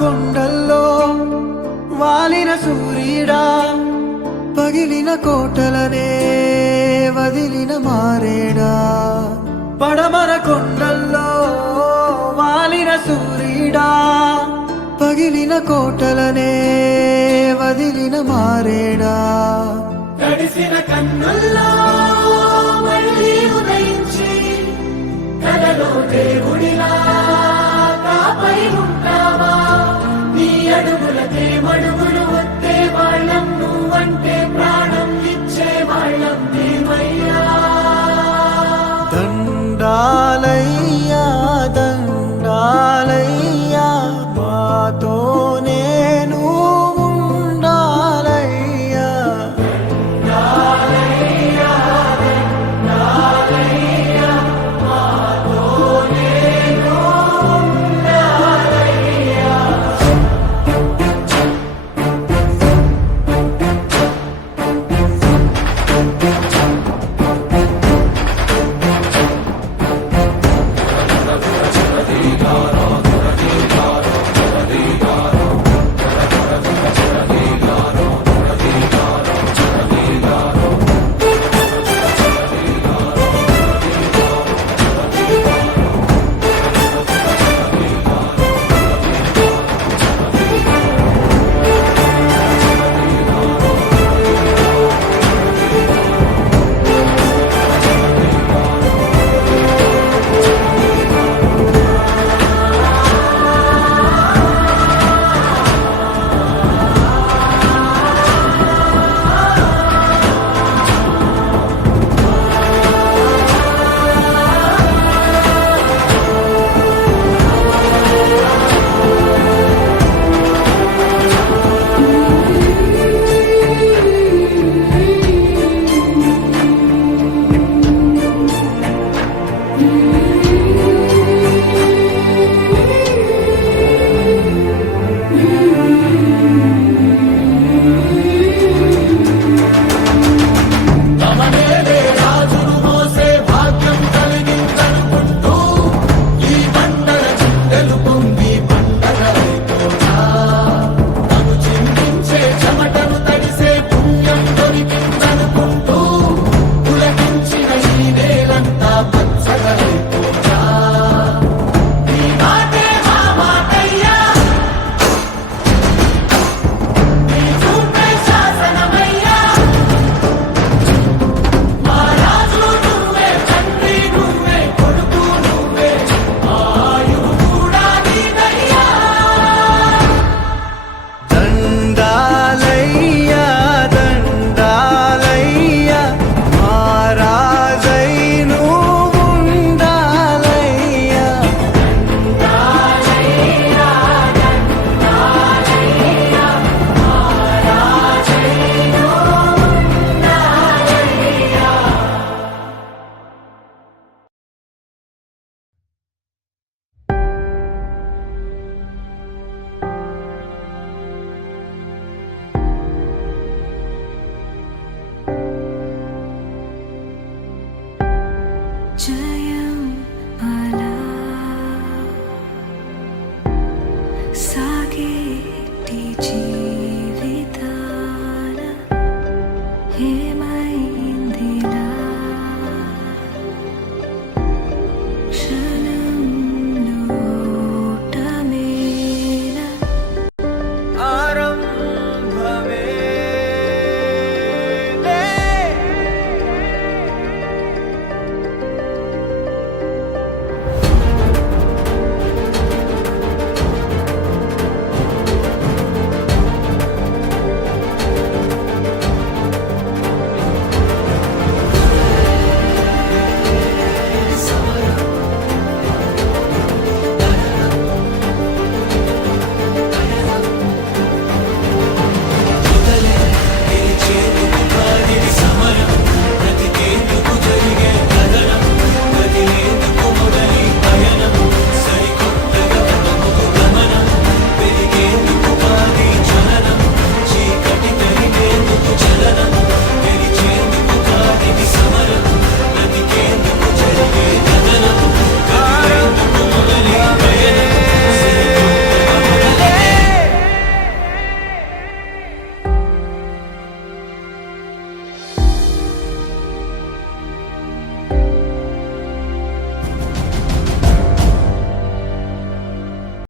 కొండల్లో వాలిన సూర్యుడా పగిలిన కోటలనే వదిలిన మారేడా. పడమర కొండల్లో వాలిన సూర్యుడా పగిలిన కోటలనే వదిలిన మారేడా. తడిసిన కన్నుల్లో தண்டா सागे दीजिए